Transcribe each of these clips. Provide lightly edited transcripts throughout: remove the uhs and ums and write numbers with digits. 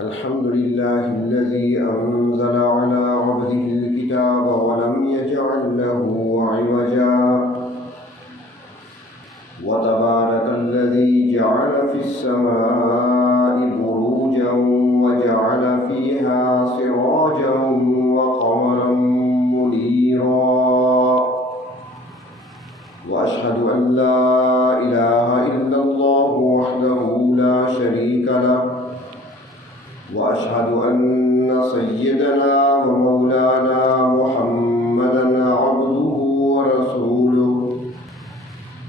الحمد لله الذي أنزل على عبده الكتاب ولم يجعل له عوجا وتبارك الذي جعل في السماء بروجا وجعل فيها سراجا وقمرا منيرا وأشهد أن لا إله إلا الله وحده لا شريك له وأشهد أن سيدنا ومولانا محمدا عبده ورسوله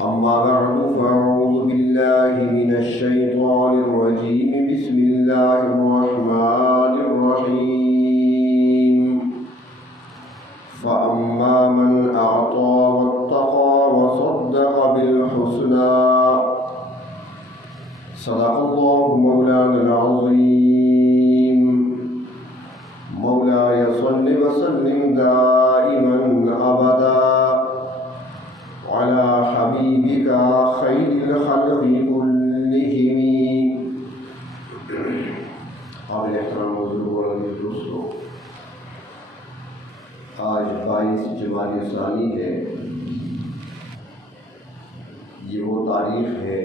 أما بعد فأعوذ بالله من الشيطان الرجيم بسم الله الرحمن الرحيم فأما من أعطى واتقى وصدق بالحسنى صدق الله مولانا العظيم مولاي صل وسلم دائما أبدا على حبيبك خير الخلق كلهم قابل احترام حضور اور دوستوں، آج 22 جمادی الثانی ہے۔ یہ وہ تاریخ ہے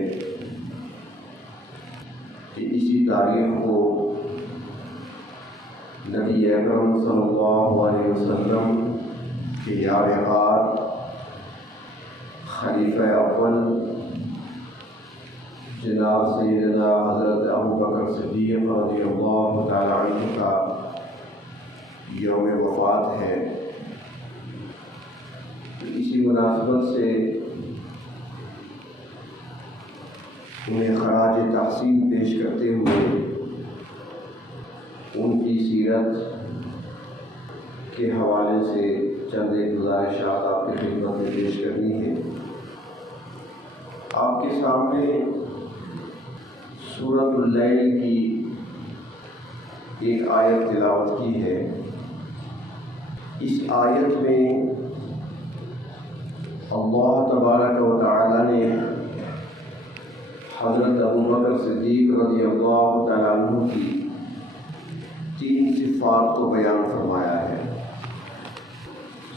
کہ اسی تاریخ کو نبی اکرم صلی اللہ علیہ وسلم کے یار غار خلیفہ اول جناب سیدنا حضرت ابوبکر صدیق رضی اللہ تعالی عنہ کا یوم وفات ہے۔ اسی مناسبت سے انہیں خراج تحسین پیش کرتے ہوئے ان کی سیرت کے حوالے سے چند ایک گزارشات آپ کی خدمت میں پیش کرنی ہے۔ آپ کے سامنے سورۃ اللیل کی ایک آیت تلاوت کی ہے۔ اس آیت میں اللہ تبارک و تعالی نے حضرت ابوبکر صدیق رضی اللہ تعالیٰ عنہ کی 3 صفات کو بیان فرمایا ہے۔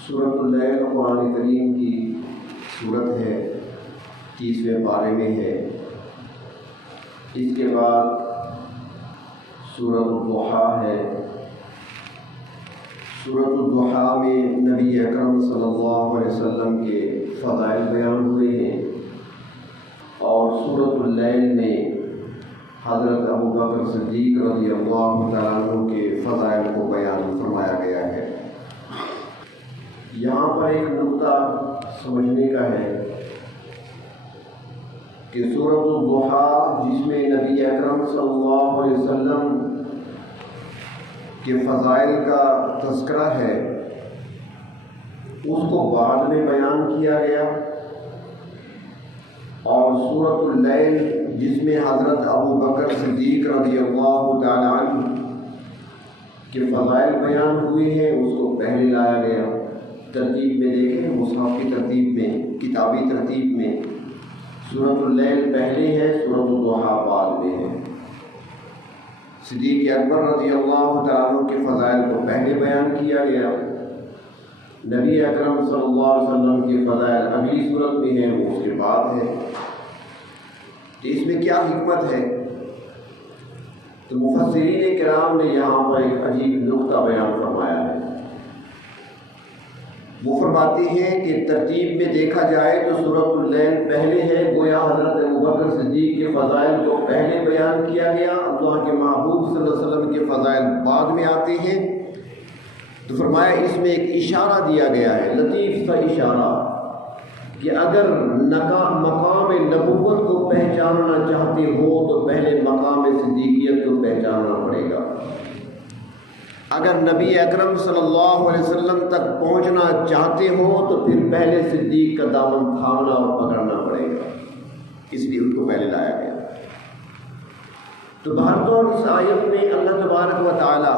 سورۃ اللیل قرآن کریم کی سورت ہے، 30ویں پارے میں ہے۔ اس کے بعد سورۃ الضحیٰ ہے۔ سورۃ الضحیٰ میں نبی اکرم صلی اللہ علیہ وسلم کے فضائل بیان ہوئے ہیں، اور سورۃ اللیل میں حضرت ابوبکر صدیق رضی اللہ تعالیٰ عنہ کے فضائل کو بیان فرمایا گیا ہے۔ یہاں پر ایک نقطہ سمجھنے کا ہے کہ سورۃ الضحیٰ جس میں نبی اکرم صلی اللہ علیہ وسلم کے فضائل کا تذکرہ ہے، اس کو بعد میں بیان کیا گیا، اور سورۃ اللیل جس میں حضرت ابوبکر صدیق رضی اللہ تعالی عنہ کے فضائل بیان ہوئے ہیں، اس کو پہلے لایا گیا۔ ترتیب میں دیکھیں، مصحف کی ترتیب میں، کتابی ترتیب میں سورۃ اللیل پہلے ہے، سورۃ الضحیٰ بعد میں ہے۔ صدیق اکبر رضی اللہ تعالیٰ عنہ کے فضائل کو پہلے بیان کیا گیا، نبی اکرم صلی اللہ علیہ وسلم کے فضائل اگلی صورت میں ہیں، وہ اس کے بعد ہے۔ تو اس میں کیا حکمت ہے؟ تو مفسرین کرام نے یہاں پر ایک عجیب نقطہ بیان فرمایا ہے۔ وہ فرماتے ہیں کہ ترتیب میں دیکھا جائے تو سورۃ اللیل پہلے ہے، گویا حضرت ابوبکر صدیق کے فضائل کو پہلے بیان کیا گیا، اللہ کے محبوب صلی اللہ علیہ وسلم کے فضائل بعد میں آتے ہیں۔ تو فرمایا اس میں ایک اشارہ دیا گیا ہے، لطیف سا اشارہ، کہ اگر مقام نبوت کو پہچاننا چاہتے ہو تو پہلے مقام صدیقیت کو پہچاننا پڑے گا۔ اگر نبی اکرم صلی اللہ علیہ وسلم تک پہنچنا چاہتے ہو تو پھر پہلے صدیق کا دامن تھامنا اور پکڑنا پڑے گا، اس لیے ان کو پہلے لایا گیا۔ تو بہرطور اس آیت میں اللہ تبارک و تعالی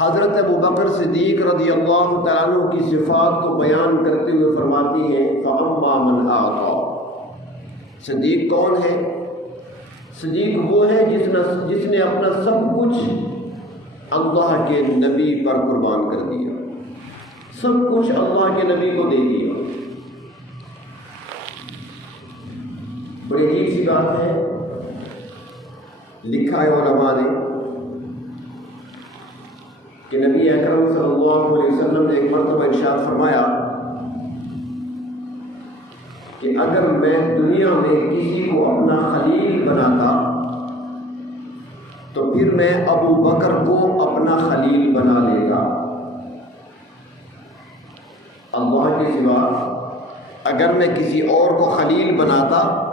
حضرت ابوبکر صدیق رضی اللہ تعالیٰ عنہ کی صفات کو بیان کرتے ہوئے فرماتی ہیں فَأَمَّا مَنْ أَعْطَى۔ صدیق کون ہے؟ صدیق وہ ہے جس نے اپنا سب کچھ اللہ کے نبی پر قربان کر دیا، سب کچھ اللہ کے نبی کو دے دیا۔ بڑی عجیب سی بات ہے، لکھا ہے علماء نے کہ نبی اکرم صلی اللہ علیہ وسلم نے ایک مرتبہ ارشاد فرمایا کہ اگر میں دنیا میں کسی کو اپنا خلیل بناتا تو پھر میں ابو بکر کو اپنا خلیل بنا لے گا۔ اللہ کے سوا اگر میں کسی اور کو خلیل بناتا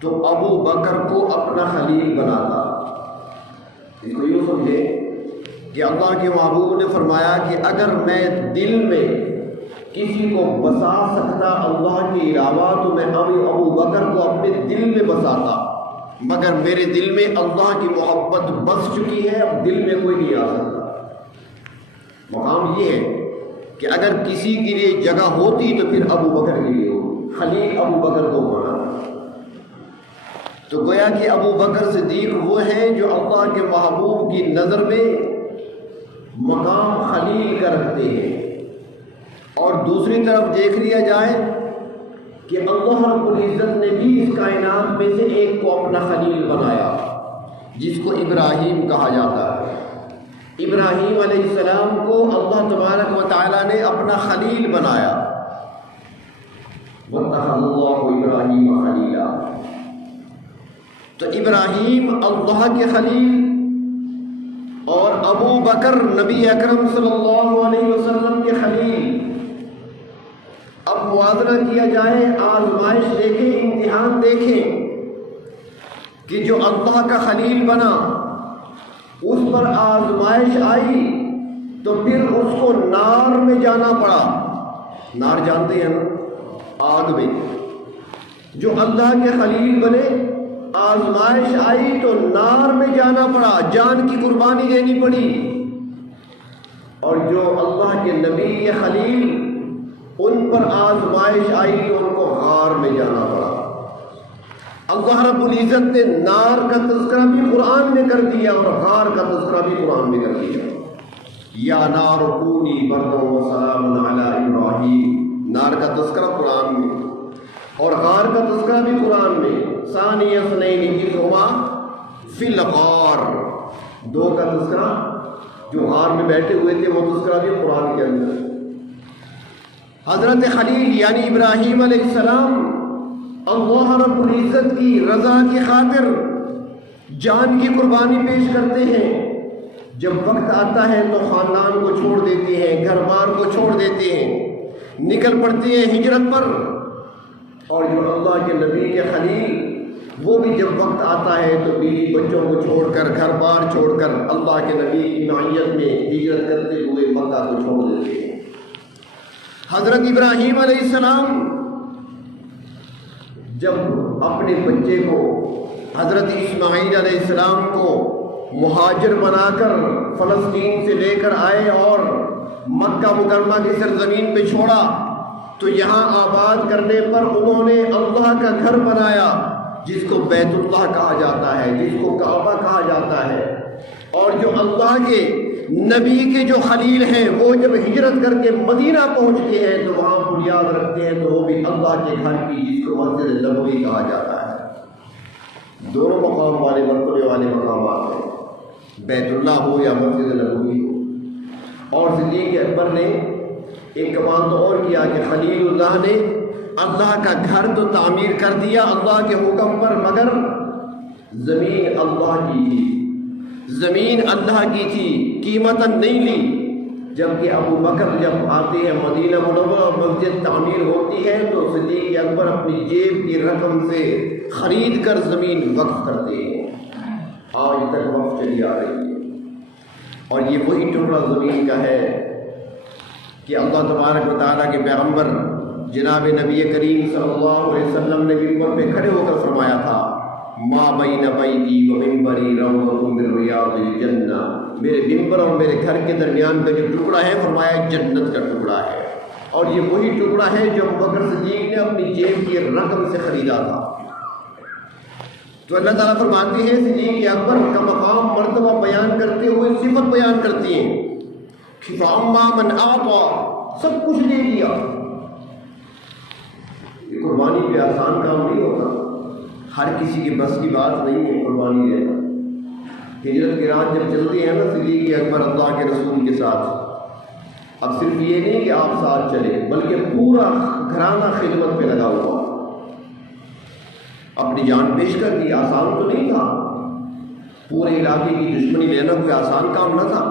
تو ابو بکر کو اپنا خلیل بناتا۔ اس کو یوں سمجھے کہ اللہ کے محبوب نے فرمایا کہ اگر میں دل میں کسی کو بسا سکتا اللہ کے علاوہ تو میں ابو بکر کو اپنے دل میں بساتا، مگر میرے دل میں اللہ کی محبت بس چکی ہے، اب دل میں کوئی نہیں آ سکتا۔ مقام یہ ہے کہ اگر کسی کے لیے جگہ ہوتی تو پھر ابو بکر کے لیے ہو، خلیل ابو بکر کو ہونا۔ تو گویا کہ ابو بکر صدیق وہ ہیں جو اللہ کے محبوب کی نظر میں مقام خلیل کا رکھتے ہیں۔ اور دوسری طرف دیکھ لیا جائے کہ اللہ رب العزت نے بھی اس کائنات میں سے ایک کو اپنا خلیل بنایا، جس کو ابراہیم کہا جاتا ہے۔ ابراہیم علیہ السلام کو اللہ تبارک و تعالیٰ نے اپنا خلیل بنایا۔ وَاتَّخَذَ اللَّهُ إِبْرَاهِيمَ خَلِيلًا۔ تو ابراہیم اللہ کے خلیل اور ابو بکر نبی اکرم صلی اللہ علیہ وسلم کے خلیل۔ اب موازنہ کیا جائے، آزمائش دیکھیں، امتحان دیکھیں کہ جو اللہ کا خلیل بنا اس پر آزمائش آئی تو پھر اس کو نار میں جانا پڑا۔ نار جانتے ہیں نا، آگ میں۔ جو اللہ کے خلیل بنے، آزمائش آئی تو نار میں جانا پڑا، جان کی قربانی دینی پڑی۔ اور جو اللہ کے نبی کے خلیل، ان پر آزمائش آئی تو ان کو غار میں جانا پڑا۔ اللہ رب العزت نے نار کا تذکرہ بھی قرآن میں کر دیا اور غار کا تذکرہ بھی قرآن میں کر دیا۔ یا نار کونی بردا و سلام علی ابراہیم، نار کا تذکرہ قرآن میں اور غار کا تذکرہ بھی قرآن میں۔ ثانی اثنین اذ ہما فی الغار، دو کا تذکرہ جو غار میں بیٹھے ہوئے تھے وہ تذکرہ بھی قرآن کے اندر۔ حضرت خلیل یعنی ابراہیم علیہ السلام اللہ رب العزت کی رضا کی خاطر جان کی قربانی پیش کرتے ہیں۔ جب وقت آتا ہے تو خاندان کو چھوڑ دیتے ہیں، گھر بار کو چھوڑ دیتے ہیں، نکل پڑتے ہیں ہجرت پر۔ اور جو اللہ کے نبی کے خلیل، وہ بھی جب وقت آتا ہے تو بیوی بچوں کو چھوڑ کر، گھر بار چھوڑ کر اللہ کے نبی کی معیت میں ہجرت کرتے ہوئے مکہ کو چھوڑ دیتے ہیں۔ حضرت ابراہیم علیہ السلام جب اپنے بچے کو، حضرت اسماعیل علیہ السلام کو مہاجر بنا کر فلسطین سے لے کر آئے اور مکہ مکرمہ کی سرزمین پہ چھوڑا تو یہاں آباد کرنے پر انہوں نے اللہ کا گھر بنایا جس کو بیت اللہ کہا جاتا ہے، جس کو کعبہ کہا جاتا ہے۔ اور جو اللہ کے نبی کے جو خلیل ہیں وہ جب ہجرت کر کے مدینہ پہنچتے ہیں تو وہاں بنیاد رکھتے ہیں تو وہ بھی اللہ کے گھر کی، جس کو مسجد نبوی کہا جاتا ہے۔ دونوں مقام والے، مرتبے والے مقامات ہیں، بیت اللہ ہو یا مسجد نبوی ہو۔ اور صدیق اکبر نے ایک کمال تو اور کیا کہ خلیل اللہ نے اللہ کا گھر تو تعمیر کر دیا اللہ کے حکم پر، مگر زمین اللہ کی تھی، زمین اللہ کی تھی، قیمتاً نہیں لی۔ جبکہ ابو بکر جب آتے ہیں مدینہ منورہ، مسجد تعمیر ہوتی ہے تو صدیق اکبر اپنی جیب کی رقم سے خرید کر زمین وقف کرتے ہیں۔ آج تک وقف چلی آ رہی ہے۔ اور یہ وہی ٹکڑا زمین کا ہے کہ اللہ تبارک و تعالیٰ کے پیغمبر جناب نبی کریم صلی اللہ علیہ وسلم نے ممبر پہ کھڑے ہو کر فرمایا تھا، ما بین بیتی و ممبری روضۃ من ریاض الجنہ، میرے ممبر اور میرے گھر کے درمیان کا جو ٹکڑا ہے فرمایا جنت کا ٹکڑا ہے۔ اور یہ وہی ٹکڑا ہے جو ابو بکر صدیق نے اپنی جیب کی رقم سے خریدا تھا۔ تو اللہ تعالیٰ فرماتے ہیں صدیق اکبر کا مقام مرتبہ بیان کرتے ہوئے صفت بیان کرتی ہیں کہ فَأَمَّا مَنْ أَعْطَى، سب کچھ دے دیا۔ یہ قربانی پہ آسان کام نہیں ہوتا، ہر کسی کے بس کی بات نہیں ہے قربانی دینا۔ ہجرت کے رات جب چلتے ہیں نا صدیق اکبر اللہ کے رسول کے ساتھ، اب صرف یہ نہیں کہ آپ ساتھ چلے بلکہ پورا گھرانہ خدمت پہ لگا ہوا، اپنی جان پیش کر دی۔ آسان تو نہیں تھا، پورے علاقے کی دشمنی لینا کوئی آسان کام نہ تھا۔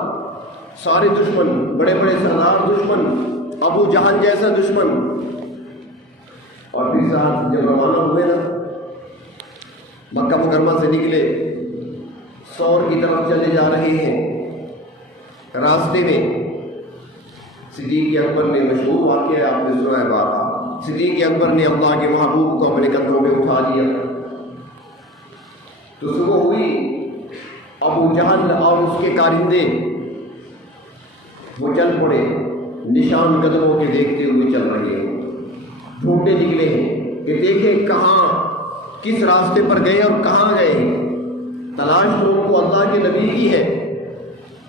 سارے دشمن، بڑے بڑے سردار دشمن، ابو جہل جیسا دشمن، اور پھر ساتھ جب روانہ ہوئے نا مکہ مکرمہ سے نکلے، سور کی طرف چلے جا رہے ہیں، راستے میں صدیق اکبر نے، مشہور واقعہ ہے آپ نے سنا ہے بات، صدیق اکبر نے اللہ کے محبوب کو اپنے کندھوں میں اٹھا لیا۔ تو صبح ہوئی، ابو جہل اور اس کے کارندے وہ چل پڑے، نشان قدموں کے دیکھتے ہوئے چل رہے ہیں، ڈھونڈنے نکلے ہیں کہ دیکھیں کہاں کس راستے پر گئے اور کہاں گئے ہیں۔ تلاش تو ان کو اللہ کے نبی کی ہے،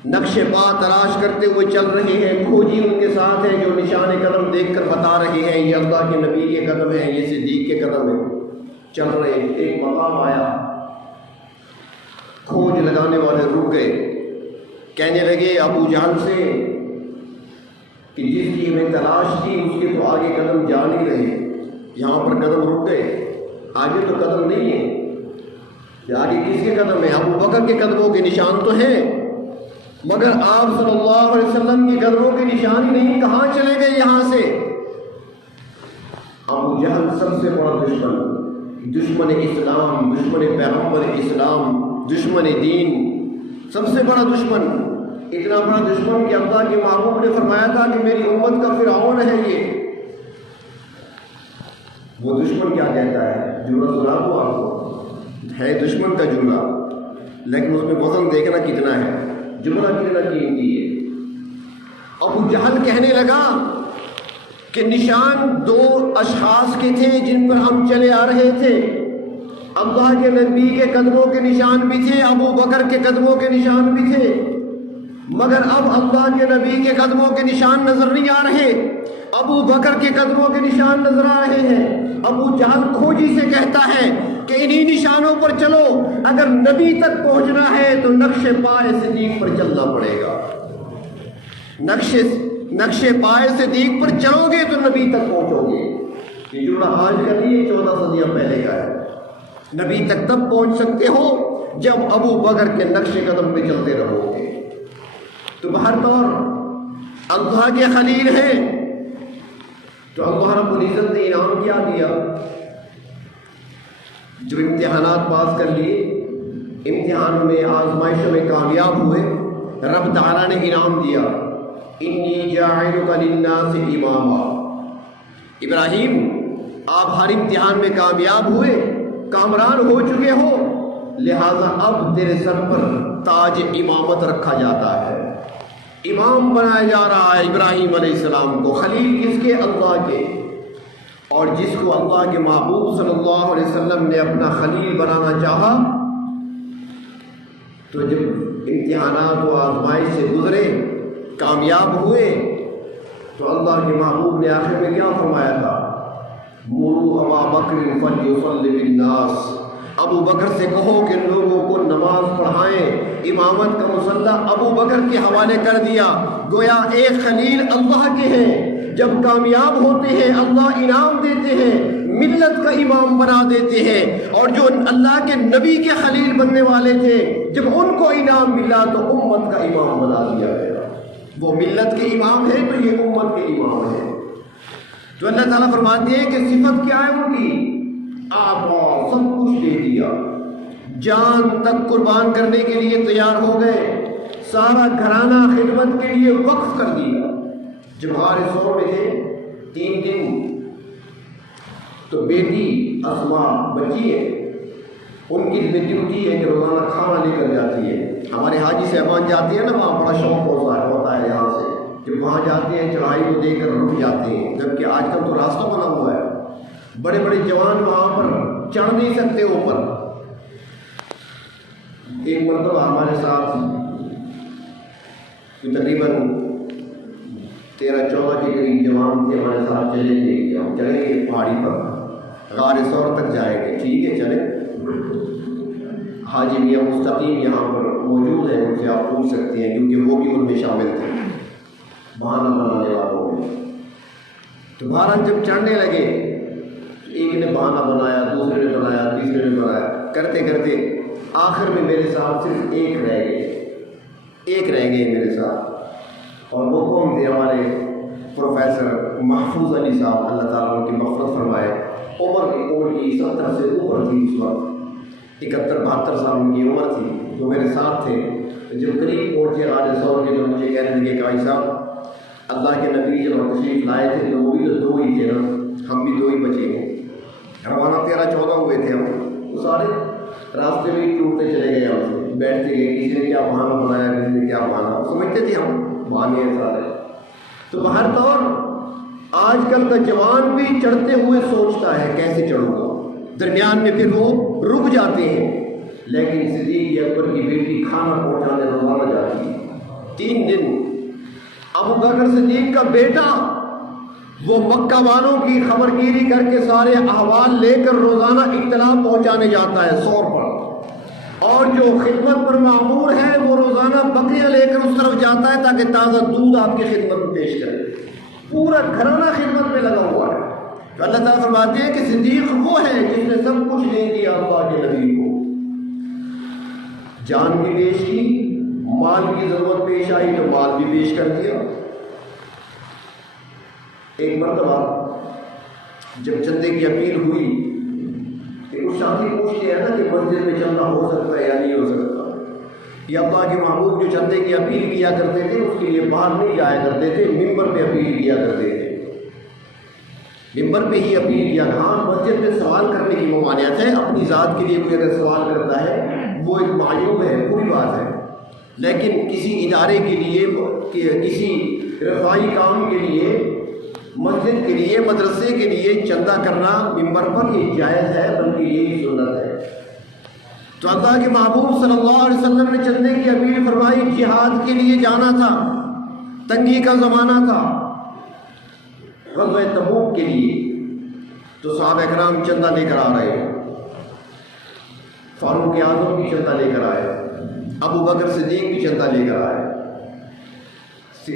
نقش پا تلاش کرتے ہوئے چل رہے ہیں، کھوجی ان کے ساتھ ہیں جو نشان قدم دیکھ کر بتا رہے ہیں یہ اللہ کے نبی کے قدم ہیں، یہ صدیق کے قدم ہیں، چل رہے ہیں۔ ایک مقام آیا، کھوج لگانے والے رک گئے، کہنے لگے ابو جہل سے کہ جس کی ہمیں تلاش تھی اس کے تو آگے قدم جا نہیں رہے، یہاں پر قدم رک گئے، آگے تو قدم نہیں ہے، آگے کس کے قدم ہیں؟ ابو بکر کے قدموں کے نشان تو ہیں، مگر آپ صلی اللہ علیہ وسلم کے قدموں کے نشان ہی نہیں، کہاں چلے گئے یہاں سے؟ ابو جہل سب سے بڑا دشمن، دشمن اسلام، دشمن پیغمبر اسلام، دشمن دین، سب سے بڑا دشمن، اتنا بڑا دشمن کہ اللہ کے محبوب نے فرمایا تھا کہ میری امت کا فرعون ہے یہ۔ وہ دشمن کیا کہتا ہے؟ جملہ سنا دو آپ کو، ہے دشمن کا جملہ، لیکن اس میں وزن دیکھنا کتنا ہے، جملہ کتنا قیمتی ہے۔ ابو جہل کہنے لگا کہ نشان دو اشخاص کے تھے جن پر ہم چلے آ رہے تھے، اللہ کے نبی کے قدموں کے نشان بھی تھے، ابو بکر کے قدموں کے نشان بھی تھے، مگر اب اللہ کے نبی کے قدموں کے نشان نظر نہیں آ رہے، ابو بکر کے قدموں کے نشان نظر آ رہے ہیں۔ ابو جہل کھوجی سے کہتا ہے کہ انہی نشانوں پر چلو، اگر نبی تک پہنچنا ہے تو نقش پائے صدیق پر چلنا پڑے گا، نقش پائے صدیق پر چلو گے تو نبی تک پہنچو گے۔ یہ جملہ آج کا نہیں، 14 صدیاں پہلے کا ہے۔ نبی تک تب پہنچ سکتے ہو جب ابو بکر کے نقش قدم پہ چلتے رہو گے۔ تو بہر طور اللہ کے خلیل ہیں تو اللہ رب العزت نے انعام کیا دیا؟ جو امتحانات پاس کر لیے، امتحان میں آزمائشوں میں کامیاب ہوئے، رب تعالیٰ نے انعام دیا، انی جاعلک للناس اماما۔ ابراہیم آپ ہر امتحان میں کامیاب ہوئے، کامران ہو چکے ہو، لہذا اب تیرے سر پر تاج امامت رکھا جاتا ہے، امام بنایا جا رہا ہے ابراہیم علیہ السلام کو۔ خلیل کس کے؟ اللہ کے۔ اور جس کو اللہ کے محبوب صلی اللہ علیہ وسلم نے اپنا خلیل بنانا چاہا تو جب امتحانات و آزمائش سے گزرے، کامیاب ہوئے، تو اللہ کے محبوب نے آخر میں کیا فرمایا تھا؟ مروا ابا بکر فلیصلی بالناس، ابو بکر سے کہو کہ لوگوں کو نماز پڑھائیں۔ امامت کا مسلح ابو بکر کے حوالے کر دیا، گویا ایک خلیل اللہ کے ہیں، جب کامیاب ہوتے ہیں اللہ انعام دیتے ہیں، ملت کا امام بنا دیتے ہیں، اور جو اللہ کے نبی کے خلیل بننے والے تھے جب ان کو انعام ملا تو امت کا امام بنا دیا گیا۔ وہ ملت کے امام ہیں تو یہ امت کے امام ہیں۔ تو اللہ تعالیٰ فرماتے ہیں کہ صفت کیا ہے ان کی؟ آقا، سب کچھ دے دیا، جان تک قربان کرنے کے لیے تیار ہو گئے، سارا گھرانہ خدمت کے لیے وقف کر دیا۔ جب ہمارے سور میں تھے 3 دن تو بیٹی اسما بچی ہے، ان کی ڈیوٹی ہے کہ روزانہ کھانا لے کر جاتی ہے۔ ہمارے حاجی صاحبان جاتے ہیں نا، وہاں بڑا شوق ہوتا ہے یہاں سے، جب وہاں جاتے ہیں چڑھائی کو دے کر رک جاتے ہیں، جبکہ آج کل تو راستہ بنا ہوا ہے، بڑے بڑے جوان وہاں پر چڑھ نہیں سکتے اوپر، ایک مرتبہ ہمارے ساتھ تقریباً 13-14 کے قریب جوان تھے، ہمارے ساتھ چلے گئے کہ ہم چلیں گے پہاڑی پر، غار ثور تک جائیں گے، ٹھیک ہے چلیں۔ حاجی میاں مستقیم یہاں پر موجود ہیں، ان سے آپ پوچھ سکتے ہیں کیونکہ وہ بھی ان میں شامل تھے بہانہ بنانے والوں میں۔ تو بہرحال جب چڑھنے لگے، ایک نے بہانہ بنایا، دوسرے نے بنایا، تیسرے نے بنایا، کرتے کرتے آخر میں میرے ساتھ صرف ایک رہ گئے میرے ساتھ، اور وہ کون تھے؟ ہمارے پروفیسر محفوظ علی صاحب، اللہ تعالیٰ ان کی مغفرت فرمائے۔ عمر کی 70 سے اوپر تھی اس وقت، 71-72 سال ان کی عمر تھی، جو میرے ساتھ تھے۔ جب قریب پہنچے غار ثور کے تو مجھے کہنے لگے کہ بھائی صاحب، اللہ کے نبی جب تشریف لائے تھے تو وہ بھی تو 2 ہی تھے نا، ہم بھی 2 ہی بچے ہیں۔ روانہ 13-14 ہوئے تھے ہم، وہ سارے راستے میں ہی ٹوٹتے چلے گئے، ہم سے بیٹھتے گئے، کسی نے کیا بہانہ بنایا، کسی نے کیا بہانہ، سمجھتے تھے ہم بہانے ہیں سارے۔ تو بہر طور آج کل کا جوان بھی چڑھتے ہوئے سوچتا ہے کیسے چڑھوں گا، درمیان میں پھر وہ رک جاتے ہیں۔ لیکن صدیق اکبر کی بیٹی کھانا پہنچانے روزانہ جاتی ہے 3 دن۔ ابو بکر صدیق کا بیٹا وہ مکہ والوں کی خبرگیری کر کے سارے احوال لے کر روزانہ اطلاع پہنچانے جاتا ہے ثور پر، اور جو خدمت پر مامور ہے وہ روزانہ بکریاں لے کر اس طرف جاتا ہے تاکہ تازہ دودھ آپ کی خدمت میں پیش کرے۔ پورا گھرانہ خدمت میں لگا ہوا ہے۔ تو اللہ تعالیٰ فرماتے ہیں کہ صدیق وہ ہے جس نے سب کچھ دے دیا اللہ کے نبی کو، جان بھی پیش کی، مال کی ضرورت پیش آئی تو مال بھی پیش کر دیا۔ ایک مرتبہ جب چندے کی اپیل ہوئی کہ کچھ ساتھی پوچھتے ہیں نا کہ مسجد میں چندہ ہو سکتا ہے یا نہیں ہو سکتا، یا اللہ کے محبوب جو چندے کی اپیل کیا کرتے تھے اس کے لیے باہر نہیں جایا کرتے تھے، ممبر پہ اپیل کیا کرتے تھے، ممبر پہ ہی اپیل کیا۔ ہاں مسجد میں سوال کرنے کی ممانعت ہے، اپنی ذات کے لیے کوئی اگر سوال کرتا ہے وہ ایک معیوب ہے، بری بات ہے، لیکن کسی ادارے کے لیے، کسی رفائی کام کے لیے، مسجد کے لیے، مدرسے کے لیے چندہ کرنا ممبر پر یہ جائز ہے، بلکہ یہی سنت ہے۔ تو اللہ کے محبوب صلی اللہ علیہ وسلم نے چندے کی اپیل فرمائی، جہاد کے لیے جانا تھا، تنگی کا زمانہ تھا، غزوہ تبوک کے لیے، تو صحابہ کرام چندہ لے کر آ رہے ہیں، فاروق اعظم بھی چندہ لے کر آئے، ابو بکر صدیق بھی چندہ لے کر آئے۔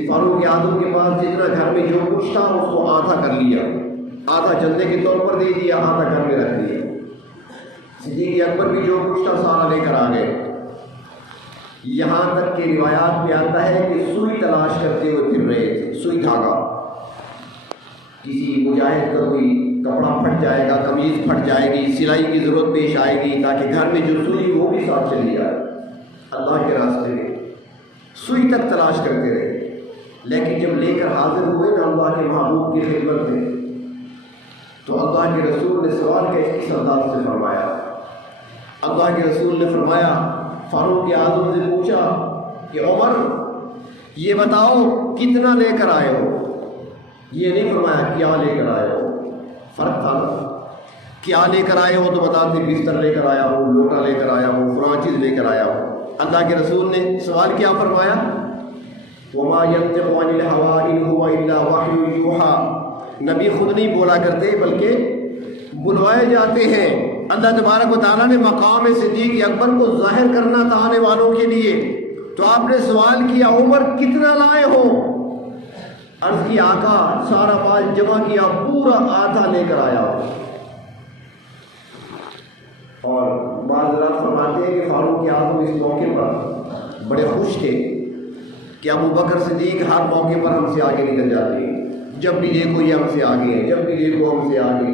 فاروق اعظم کے پاس جتنا گھر میں جو کچھ تھا اس کو آدھا کر لیا، آدھا چندے کے طور پر دے دیا، آدھا گھر میں رکھ دیا۔ صدیق اکبر بھی جو کچھ تھا سارا لے کر آ گئے، یہاں تک کہ روایات میں آتا ہے کہ سوئی تلاش کرتے ہوئے پھر رہے تھے، سوئی دھاگا، کسی مجاہد کا کوئی کپڑا پھٹ جائے گا، قمیض پھٹ جائے گی، سلائی کی ضرورت پیش آئے گی، تاکہ گھر میں جو سوئی وہ بھی ساتھ چلی جائے، اللہ کے راستے میں سوئی تک تلاش کرتے رہے۔ لیکن جب لے کر حاضر ہوئے نا اللہ کے محبوب کی خدمت میں، تو اللہ کے رسول نے سوال کس انداز سے فرمایا؟ اللہ کے رسول نے فرمایا، فاروق اعظم سے پوچھا کہ عمر یہ بتاؤ کتنا لے کر آئے ہو؟ یہ نہیں فرمایا کیا لے کر آئے ہو، فرق تھا نا، کیا لے کر آئے ہو تو بتاتے بستر لے کر آیا ہوں، لوٹا لے کر آیا ہوں، فلاں چیز لے کر آیا ہوں۔ اللہ کے رسول نے سوال کیا فرمایا؟ وما ينطق عن الهوى ان هو الا وحي يوحى، نبی خود نہیں بولا کرتے بلکہ بلوائے جاتے ہیں۔ اللہ تبارک و تعالیٰ نے مقام صدیق اکبر کو ظاہر کرنا تھا آنے والوں کے لیے، تو آپ نے سوال کیا عمر کتنا لائے ہو؟ عرض کی آقا سارا مال جمع کیا، پورا آدھا لے کر آیا ہو۔ اور بعض حضرات فرماتے ہیں کہ فاروق اعظم اس موقع پر بڑے خوش تھے کہ ابو بکر صدیق ہر موقع پر ہم سے آگے نکل جاتے ہیں، جب بھی دیکھو یہ ہم سے آگے ہیں، جب بھی دیکھو ہم سے آگے،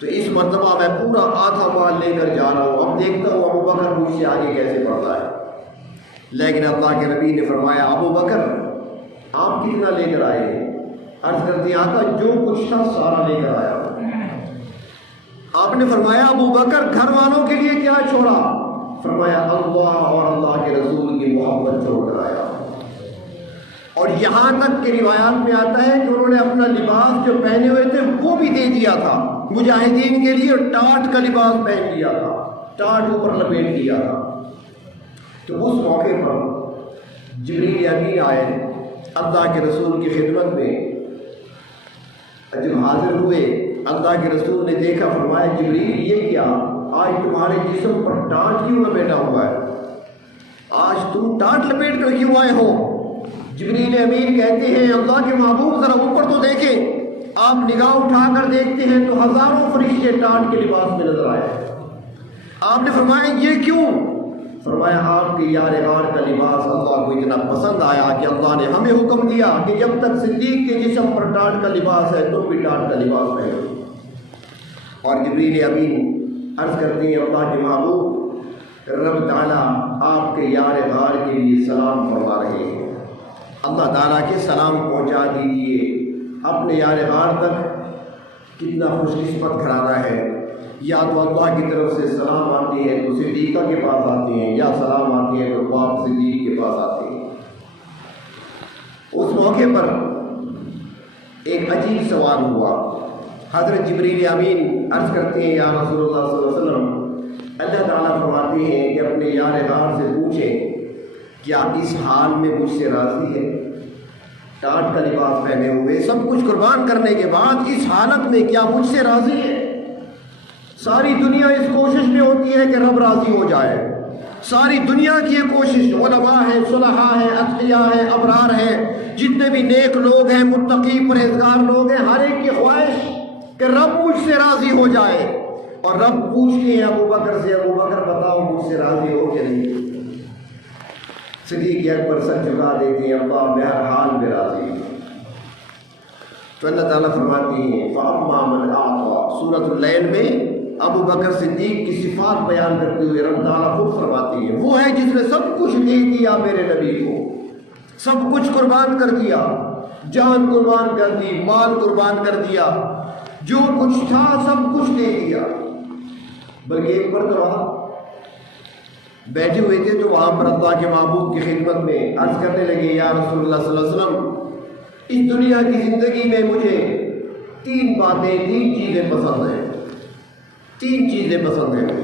تو اس مرتبہ میں پورا آدھا مال لے کر جا رہا ہوں، اب دیکھتا ہوں ابو بکر مجھ سے آگے کیسے بڑھتا ہے۔ لیکن اللہ کے نبی نے فرمایا ابو بکر آپ کتنا لے کر آئے ہیں؟ عرض کرتی آقا جو کچھ تھا سارا لے کر آیا۔ آپ نے فرمایا ابو بکر گھر والوں کے لیے کیا چھوڑا؟ فرمایا اللہ اور اللہ کے رسول کی محبت چھوڑ کر آیا۔ اور یہاں تک کہ روایات میں آتا ہے کہ انہوں نے اپنا لباس جو پہنے ہوئے تھے وہ بھی دے دیا تھا مجاہدین کے لیے، ٹاٹ کا لباس پہن لیا تھا، ٹاٹ اوپر لپیٹ دیا تھا۔ تو اس موقع پر جبریل امین آئے اللہ کے رسول کی خدمت میں. جب حاضر ہوئے اللہ کے رسول نے دیکھا، فرمایا جبریل یہ کیا، آج تمہارے جسم پر ٹانٹ کیوں لپیٹا ہوا ہے، آج تم ٹانٹ لپیٹ کر کیوں آئے ہو؟ جبریل امین کہتے ہیں اللہ کے محبوب ذرا اوپر تو دیکھیں. آپ نگاہ اٹھا کر دیکھتے ہیں تو ہزاروں فرشتے ٹانٹ کے لباس میں نظر آئے. آپ نے فرمایا یہ کیوں؟ فرمایا آپ کے یار غار کا لباس اللہ کو اتنا پسند آیا کہ اللہ نے ہمیں حکم دیا کہ جب تک صدیق کے جسم پر ٹانٹ کا لباس ہے تم بھی ٹانٹ کا لباس پہنو. اور جبریل امین عرض کرتے ہیں اللہ کے محبوب رب تعالیٰ آپ کے یار غار کے لیے سلام فرما رہے ہیں، اللہ تعالیٰ کے سلام پہنچا دیجیے. اپنے یار غار تک کتنا خوش قسمت گھرانہ ہے. یا تو اللہ کی طرف سے سلام آتی ہے تو صدیقہ کے پاس آتے ہیں، یا سلام آتی ہے تو پاک صدیق کے پاس آتے ہیں. اس موقع پر ایک عجیب سوال ہوا. حضرت جبریل امین عرض کرتے ہیں یا رسول اللہ صلی اللہ علیہ وسلم، اللہ تعالیٰ فرماتے ہیں کہ اپنے یار غار سے پوچھیں کیا اس حال میں مجھ سے راضی ہے؟ ٹانٹ کا لباس پہنے ہوئے سب کچھ قربان کرنے کے بعد اس حالت میں کیا مجھ سے راضی ہے؟ ساری دنیا اس کوشش میں ہوتی ہے کہ رب راضی ہو جائے. ساری دنیا کی یہ کوشش، علماء ہیں، صلحاء ہیں، اتقیاء ہیں، ابرار ہیں، جتنے بھی نیک لوگ ہیں، متقی پرہیزگار لوگ ہیں، ہر ایک کی خواہش کہ رب مجھ سے راضی ہو جائے. اور رب پوچھتے ہیں ابو بکر سے، ابو بکر بتاؤ مجھ سے راضی ہو کہ نہیں؟ صدیق اکبر سر جھکا دیتے ہیں اللہ بہرحال میں راضی ہوں. تو اللہ تعالیٰ فرماتے ہیں فَأَمَّا مَنْ أَعْطَىٰ. سورۃ اللیل میں ابو بکر صدیق کی صفات بیان کرتے ہوئے رب تعالیٰ خود فرماتی ہے وہ ہے جس نے سب کچھ دے دیا میرے نبی کو، سب کچھ قربان کر دیا، جان قربان کر دی، مال قربان کر دیا، جو کچھ تھا سب کچھ دے دیا. بلکہ ایک مرتبہ بیٹھے ہوئے تھے تو وہاں پر اللہ کے محبوب کی خدمت میں عرض کرنے لگے یا رسول اللہ صلی اللہ علیہ وسلم، اس دنیا کی زندگی میں مجھے تین چیزیں پسند ہیں. تین چیزیں پسند ہیں.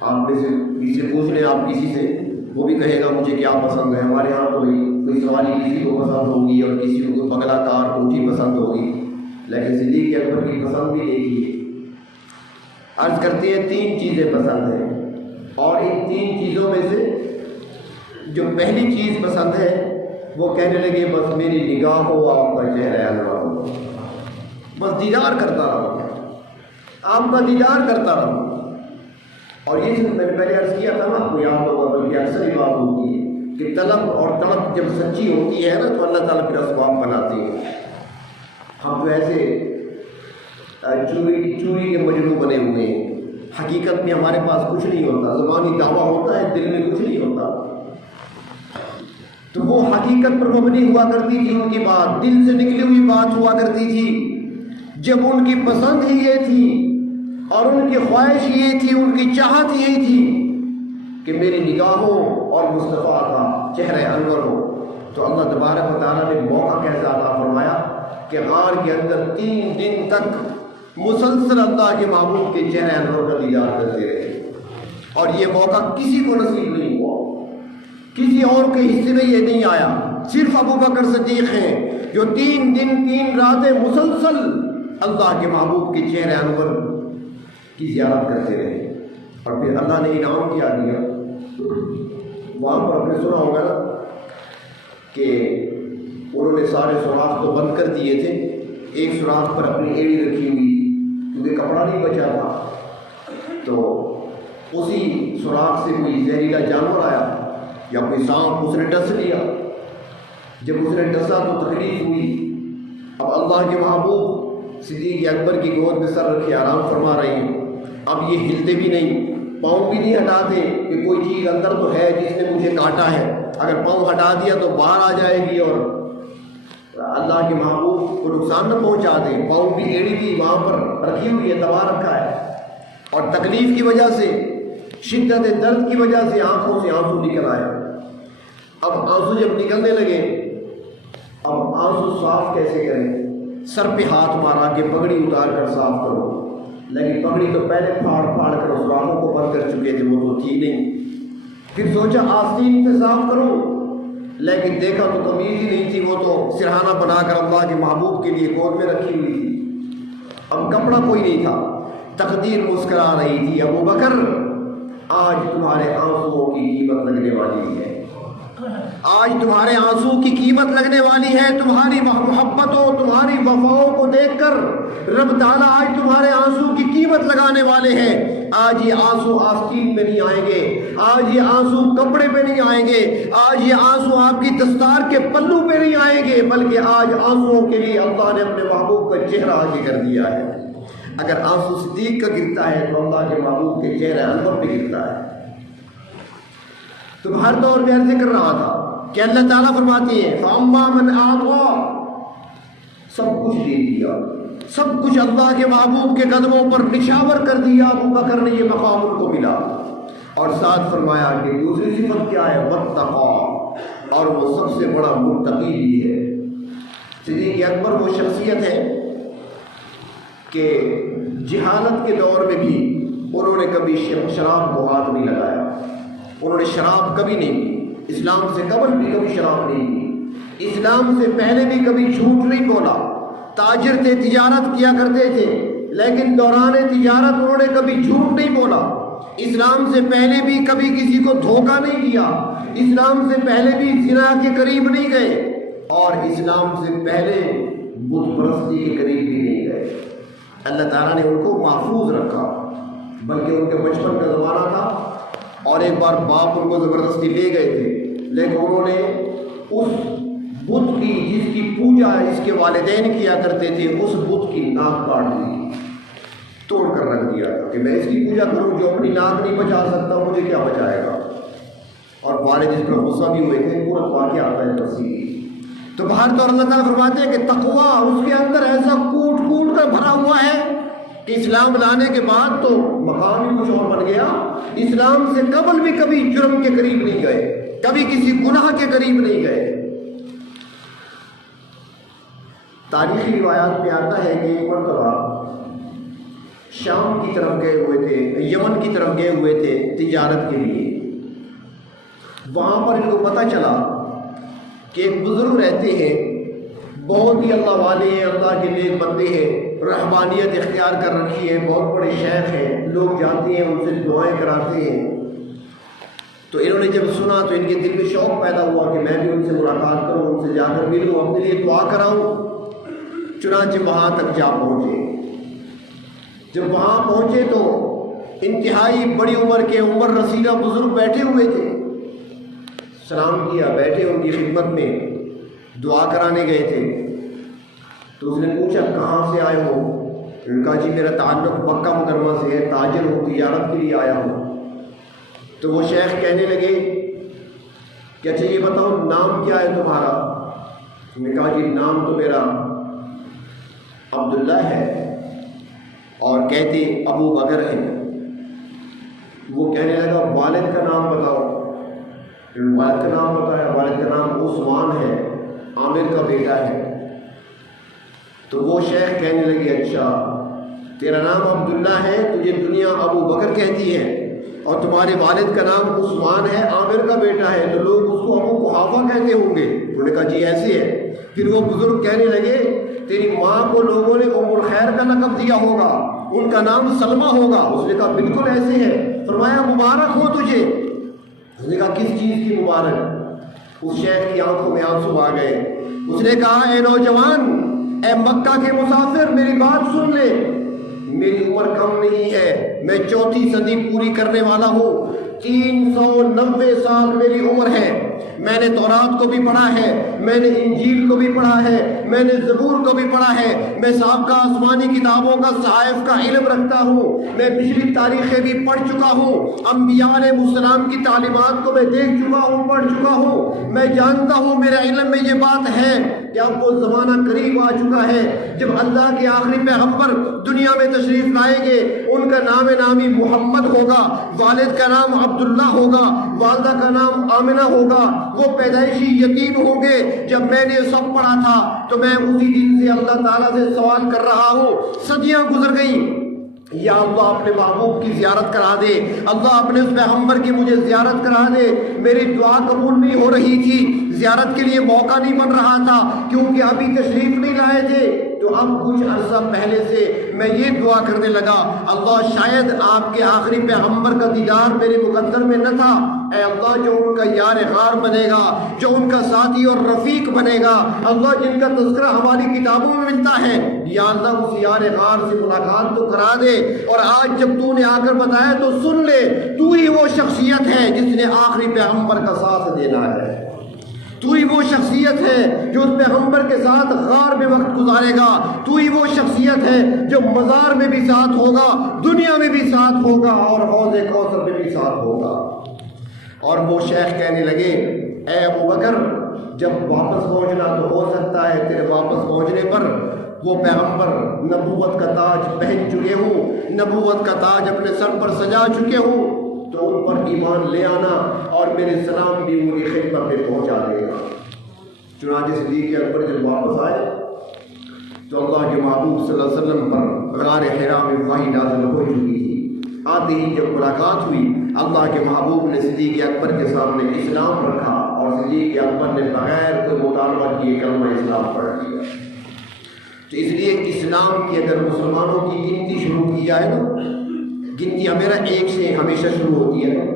آپ میں سے کسی سے پوچھ لیں، آپ کسی سے، وہ بھی کہے گا مجھے کیا پسند ہے. ہمارے یہاں تو کوئی سواری کسی کو پسند ہوگی اور کسی کو بغلا کار اونچی پسند ہوگی، لیکن صدیق اکبر کی پسند بھی ایک ہی ہے. عرض کرتے ہیں تین چیزیں پسند ہیں، اور ان تین چیزوں میں سے جو پہلی چیز پسند ہے وہ کہنے لگے بس میری نگاہ ہو آپ کا چہرہ انور ہو، بس دیدار کرتا رہوں، آپ کا دیدار کرتا رہوں. اور یہ چیز میں نے پہلے عرض کیا تھا نا، آپ کو یاد ہوگا، بلکہ اکثر یہ بات ہوتی ہے کہ طلب اور تڑپ جب سچی ہوتی ہے نا تو اللہ تعالیٰ پھر اسباب بناتے ہیں. ہم تو ایسے چوری کے مجنوں بنے ہوئے ہیں، حقیقت میں ہمارے پاس کچھ نہیں ہوتا، زبانی دعویٰ ہوتا ہے، دل میں کچھ نہیں ہوتا. تو وہ حقیقت پر مبنی ہوا کرتی تھی ان کی بات، دل سے نکلی ہوئی بات ہوا کرتی تھی. جب ان کی پسند ہی یہ تھی اور ان کی خواہش یہ تھی، ان کی چاہت یہی تھی کہ میری نگاہوں اور مصطفیٰ کا چہرہ انور ہو، تو اللہ تبارک و تعالیٰ نے موقع کیسا عطا فرمایا کہ غار کے اندر 3 دن تک مسلسل اللہ کے محبوب کے چہرہ انور کا دیدار کرتے رہے. اور یہ موقع کسی کو نصیب نہیں ہوا، کسی اور کے حصے میں یہ نہیں آیا. صرف ابو بکر صدیق ہیں جو 3 دن 3 راتیں مسلسل اللہ کے محبوب کے چہرہ انور کی زیارت کرتے رہے. اور پھر اللہ نے انعام کیا دیا. وہاں پر آپ نے سنا ہوگا نا کہ انہوں نے سارے سوراخ تو بند کر دیے تھے، ایک سوراخ پر اپنی ایڑی رکھی ہوئی کیونکہ کپڑا نہیں بچا تھا. تو اسی سوراخ سے کوئی زہریلا جانور آیا یا کوئی سانپ، اس نے ڈس لیا. جب اس نے ڈسا تو تکلیف ہوئی. اب اللہ کے محبوب صدیق اکبر کی گود میں سر رکھے آرام فرما رہے ہیں. اب یہ ہلتے بھی نہیں، پاؤں بھی نہیں ہٹاتے کہ کوئی چیز اندر تو ہے جس نے مجھے کاٹا ہے، اگر پاؤں ہٹا دیا تو باہر آ جائے گی اور اللہ کے محبوب کو نقصان نہ پہنچا دے. پاؤں بھی ایڑی بھی وہاں پر رکھی ہوئی ہے، دبا رکھا ہے، اور تکلیف کی وجہ سے، شدت درد کی وجہ سے آنکھوں سے آنسو نکل آئے. اب آنسو جب نکلنے لگے، اب آنسو صاف کیسے کریں؟ سر پہ ہاتھ مارا کہ پگڑی اتار کر صاف کرو. لیکن پگڑی تو پہلے پھاڑ پھاڑ کر اس راہوں کو بند کر چکے تھے، وہ تو تھی نہیں۔ پھر سوچا آستین سے صاف کروں، لیکن دیکھا تو قمیض ہی نہیں تھی، وہ تو سرہانہ بنا کر اللہ کے محبوب کے لیے گود میں رکھی ہوئی تھی، اب کپڑا کوئی نہیں تھا۔ تقدیر مسکرا رہی تھی، ابو بکر آج تمہارے آنسوؤں کی قیمت لگنے والی ہے، آج تمہارے آنسو کی قیمت لگنے والی ہے۔ تمہاری محبتوں، تمہاری وفاؤں کو دیکھ کر رب تعالیٰ آج تمہارے آنسو کی قیمت لگانے والے ہیں۔ آج یہ آنسو آستین پہ نہیں آئیں گے، آج یہ آنسو کپڑے پہ نہیں آئیں گے، آج یہ آنسو آپ کی دستار کے پلو پہ نہیں آئیں گے، بلکہ آج آنسوؤں کے لیے اللہ نے اپنے محبوب کا چہرہ آگے کر دیا ہے۔ اگر آنسو صدیق کا گرتا ہے تو اللہ کے محبوب کے چہرے انور پہ گرتا ہے۔ تو ہر دور میں عرض کر رہا تھا کہ اللہ تعالیٰ فرماتے ہیں فَأَمَّا مَنْ أَعْطَىٰ، سب کچھ دے دیا، سب کچھ اللہ کے محبوب کے قدموں پر نشاور کر دیا۔ ابو بکر نے یہ مقام ان کو ملا، اور ساتھ فرمایا کہ دوسری صفت کیا ہے، وَاتَّقَىٰ، اور وہ سب سے بڑا متقی بھی ہے۔ صدیق اکبر وہ شخصیت ہے کہ جہالت کے دور میں بھی انہوں نے کبھی شراب کو ہاتھ نہیں لگایا، انہوں نے شراب کبھی نہیں پی، اسلام سے قبل بھی کبھی شراب نہیں پی، اسلام سے پہلے بھی کبھی جھوٹ نہیں بولا، تاجر تھے، تجارت کیا کرتے تھے، لیکن دوران تجارت انہوں نے کبھی جھوٹ نہیں بولا، اسلام سے پہلے بھی کبھی کسی کو دھوکہ نہیں کیا، اسلام سے پہلے بھی زنا کے قریب نہیں گئے، اور اسلام سے پہلے بت پرستی کے قریب بھی نہیں گئے۔ اللہ تعالیٰ نے ان کو محفوظ رکھا، بلکہ ان کے بچپن کا زمانہ تھا اور ایک بار باپ ان کو زبردستی لے گئے تھے، لیکن انہوں نے اس بت کی جس کی پوجا اس کے والدین کیا کرتے تھے، اس بت کی ناک کاٹ دی، توڑ کر رکھ دیا کہ میں اس کی پوجا کروں، جو اپنی ناک نہیں بچا سکتا مجھے کیا بچائے گا۔ اور والد اس پر غصہ بھی ہوئے تھے، پورا واقعہ آتا ہے تفصیلی۔ تو باہر تو اللہ تعالیٰ فرماتے ہیں کہ تقویٰ اس کے اندر ایسا کوٹ کوٹ کر بھرا ہوا ہے کہ اسلام لانے کے بعد تو مقام ہی کچھ اور بن گیا، اسلام سے قبل بھی کبھی جرم کے قریب نہیں گئے، کبھی کسی گناہ کے قریب نہیں گئے۔ تاریخی روایات میں آتا ہے کہ ایک مرتبہ شام کی طرف گئے ہوئے تھے، یمن کی طرف گئے ہوئے تھے تجارت کے لیے، وہاں پر ان کو پتہ چلا کہ ایک بزرگ رہتے ہیں، بہت ہی اللہ والے ہیں، اللہ کے نیک بندے ہیں، رہبانیت اختیار کر رکھی ہے، بہت بڑے شیخ ہیں، لوگ جاتے ہیں ان سے دعائیں کراتے ہیں۔ تو انہوں نے جب سنا تو ان کے دل میں شوق پیدا ہوا کہ میں بھی ان سے ملاقات کروں، ان سے جا کر ملوں، اپنے لیے دعا کراؤں۔ چنانچہ وہاں تک جا پہنچے۔ جب وہاں پہنچے تو انتہائی بڑی عمر کے عمر رسیدہ بزرگ بیٹھے ہوئے تھے، سلام کیا، بیٹھے ان کی خدمت میں، دعا کرانے گئے تھے۔ تو اس نے پوچھا کہاں سے آئے ہو؟ انہوں نے کہا جی میرا تعلق مکہ مکرمہ سے ہے، تاجر ہوں، تجارت کے لیے آیا ہوں۔ تو وہ شیخ کہنے لگے کہ اچھا یہ بتاؤ نام کیا ہے تمہارا؟ انہوں نے کہا جی نام تو میرا عبداللہ ہے، اور کہتے ابو بکر ہے۔ وہ کہنے لگا والد کا نام بتاؤ۔ والد کا نام بتایا، والد کا نام عثمان ہے، عامر کا بیٹا ہے۔ تو وہ شیخ کہنے لگے اچھا تیرا نام عبداللہ ہے، تجھے دنیا ابو بکر کہتی ہے، اور تمہارے والد کا نام عثمان ہے، عامر کا بیٹا ہے، تو لوگ اس کو ابو قحافہ کہتے ہوں گے۔ انہوں نے کہا جی ایسے ہے۔ پھر وہ بزرگ کہنے لگے تیری ماں کو لوگوں نے ام الخیر کا لقب دیا ہوگا، ان کا نام سلمہ ہوگا۔ اس نے کہا بالکل ایسے ہے۔ فرمایا مبارک ہو تجھے۔ اس نے کہا کس چیز کی مبارک؟ اس شیخ کی آنکھوں میں آنسو آ گئے۔ اس نے کہا اے نوجوان، اے مکہ کے مسافر، میری بات سن لے، میری عمر کم نہیں ہے، میں 4 صدی پوری کرنے والا ہوں، 390 سال میری عمر ہے۔ میں نے تورات کو بھی پڑھا ہے، میں نے انجیل کو بھی پڑھا ہے، میں نے زبور کو بھی پڑھا ہے، میں سابقہ آسمانی کتابوں کا صحائف کا علم رکھتا ہوں، میں پچھلی تاریخیں بھی پڑھ چکا ہوں، انبیاء علیہ السلام کی تعلیمات کو میں دیکھ چکا ہوں، پڑھ چکا ہوں، میں جانتا ہوں، میرے علم میں یہ بات ہے کہ اب وہ زمانہ قریب آ چکا ہے جب اللہ کے آخری پیغمبر دنیا میں تشریف لائیں گے، ان کا نام نامی محمد ہوگا، والد کا نام عبداللہ ہوگا، والدہ کا نام آمنہ ہوگا، وہ پیدائشی یتیم ہوں گے۔ جب میں نے سب پڑھا تھا تو میں اسی دن سے اللہ تعالیٰ سے سوال کر رہا ہوں۔ صدیاں گزر گئیں، یا اللہ اپنے محبوب کی زیارت کرا دے، اللہ اپنے اس پیغمبر کی مجھے زیارت کرا دے، میری دعا قبول نہیں ہو رہی تھی، زیارت کے لیے موقع نہیں بن رہا تھا کیونکہ ابھی تشریف نہیں لائے تھے، تو اب کچھ عرصہ پہلے سے میں یہ دعا کرنے لگا، اللہ شاید آپ کے آخری پیغمبر کا دیدار میرے مقدر میں نہ تھا، اے اللہ جو ان کا یار غار بنے گا، جو ان کا ساتھی اور رفیق بنے گا، اللہ جن کا تذکرہ ہماری کتابوں میں ملتا ہے، یا اللہ اس یار غار سے ملاقات تو کرا دے، اور آج جب تو نے آ کر بتایا تو سن لے، تو ہی وہ شخصیت ہے جس نے آخری پیغمبر کا ساتھ دینا ہے، تو ہی وہ شخصیت ہے جو اس پیغمبر کے ساتھ غار میں وقت گزارے گا، تو ہی وہ شخصیت ہے جو مزار میں بھی ساتھ ہوگا، دنیا میں بھی ساتھ ہوگا، اور حوض کوثر میں بھی ساتھ ہوگا۔ اور وہ شیخ کہنے لگے، اے ابو بکر جب واپس پہنچنا تو ہو سکتا ہے تیرے واپس پہنچنے پر وہ پیغمبر نبوت کا تاج پہن چکے ہوں، نبوت کا تاج اپنے سر پر سجا چکے ہوں، تو ان پر ایمان لے آنا اور میرے سلام بھی ان کی خدمت پہ پہنچا دے گا۔ چنانچہ صدیق اکبر جب واپس آئے تو اللہ کے محبوب صلی اللہ علیہ وسلم پر غار حرا میں وحی نازل ہو چکی تھی۔ آتے ہی جب ملاقات ہوئی، اللہ کے محبوب نے صدیق اکبر کے سامنے اسلام رکھا، اور صدیق اکبر نے بغیر کوئی مطالبہ کیے کلمہ اسلام پڑھ لیا۔ تو اس لیے اسلام کی اگر مسلمانوں کی گنتی شروع کی جائے نا، گنتی میرا ایک سے ہمیشہ شروع ہوتی ہے،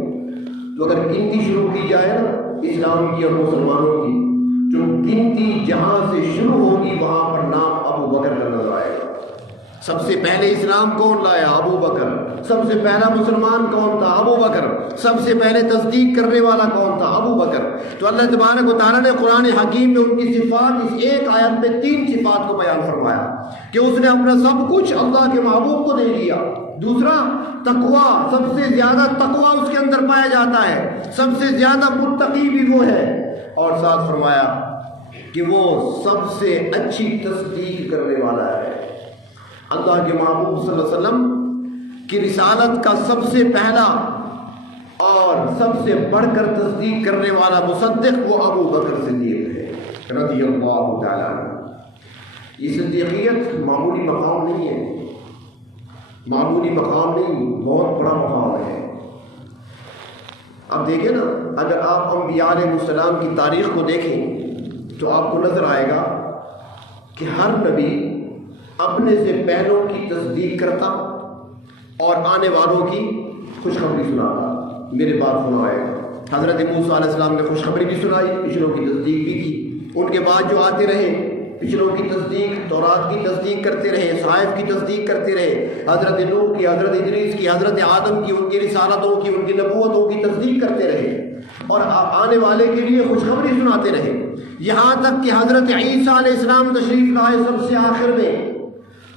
تو اگر گنتی شروع کی جائے نا اسلام کی اور مسلمانوں کی، جو گنتی جہاں سے شروع ہوگی وہاں پر نام ابو بکر کا نظر آئے گا۔ سب سے پہلے اسلام کون لایا؟ ابو بکر۔ سب سے پہلا مسلمان کون تھا؟ ابو بکر۔ سب سے پہلے تصدیق کرنے والا کون تھا؟ ابو بکر۔ تو اللہ تبارک و تعالیٰ نے قرآن حکیم میں ان کی صفات، اس ایک آیت میں 3 صفات کو بیان فرمایا کہ اس نے اپنا سب کچھ اللہ کے محبوب کو دے دیا۔ دوسرا تقویٰ، سب سے زیادہ تقویٰ اس کے اندر پایا جاتا ہے، سب سے زیادہ متقی بھی وہ ہے، اور ساتھ فرمایا کہ وہ سب سے اچھی تصدیق کرنے والا ہے۔ اللہ کے محبوب صلی اللہ علیہ وسلم کی رسالت کا سب سے پہلا اور سب سے بڑھ کر تصدیق کرنے والا مصدق وہ ابو بکر صدیق ہے رضی اللہ تعالیٰ عنہ۔ یہ صدیقیت معمولی مقام نہیں ہے، معمولی مقام نہیں، بہت بڑا مقام ہے۔ اب دیکھیں نا، اگر آپ انبیاء علیہ السلام کی تاریخ کو دیکھیں تو آپ کو نظر آئے گا کہ ہر نبی اپنے سے پہلوں کی تصدیق کرتا اور آنے والوں کی خوشخبری سناتا۔ میرے بات سنائے گا، حضرت موسیٰ علیہ السلام نے خوشخبری بھی سنائی، پچھلوں کی تصدیق بھی کی، ان کے بعد جو آتے رہے پچھلوں کی تصدیق، تورات کی تصدیق کرتے رہے، صحائف کی تصدیق کرتے رہے، حضرت نوح کی، حضرت ادریس کی، حضرت آدم کی، ان کی رسالتوں کی، ان کی نبوتوں کی تصدیق کرتے رہے، اور آنے والے کے لیے خوشخبری سناتے رہے، یہاں تک کہ حضرت عیسیٰ علیہ السلام تشریف لائے سب سے آخر میں،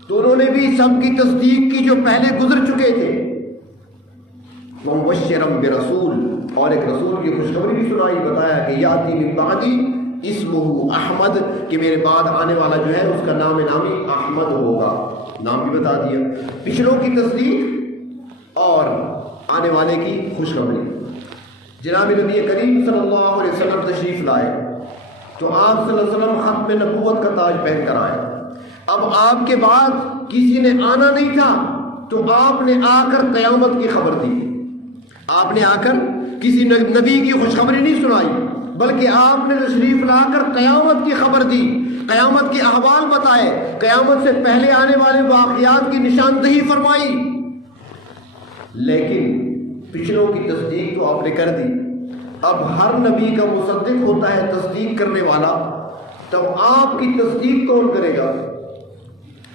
تو انہوں نے بھی سب کی تصدیق کی جو پہلے گزر چکے تھے۔ وَمُبَشِّرًا بِرَسُولٍ، اور ایک رسول کی خوشخبری بھی سنائی، بتایا کہ یاتی من بعدی اسمہ احمد، کہ میرے بعد آنے والا جو ہے اس کا نام نامی احمد ہوگا، نام بھی بتا دیا۔ پچھلوں کی تصدیق اور آنے والے کی خوشخبری۔ جناب نبی کریم صلی اللہ علیہ وسلم تشریف لائے تو آپ صلی اللہ علیہ وسلم ختم نبوت کا تاج پہن کر آئے۔ اب آپ کے بعد کسی نے آنا نہیں تھا، تو آپ نے آ کر قیامت کی خبر دی۔ آپ نے آ کر کسی نبی کی خوشخبری نہیں سنائی، بلکہ آپ نے تشریف لا کر قیامت کی خبر دی، قیامت کے احوال بتائے، قیامت سے پہلے آنے والے واقعات کی نشاندہی فرمائی۔ لیکن پچھلوں کی تصدیق تو آپ نے کر دی، اب ہر نبی کا مصدق ہوتا ہے تصدیق کرنے والا، تب آپ کی تصدیق کون کرے گا؟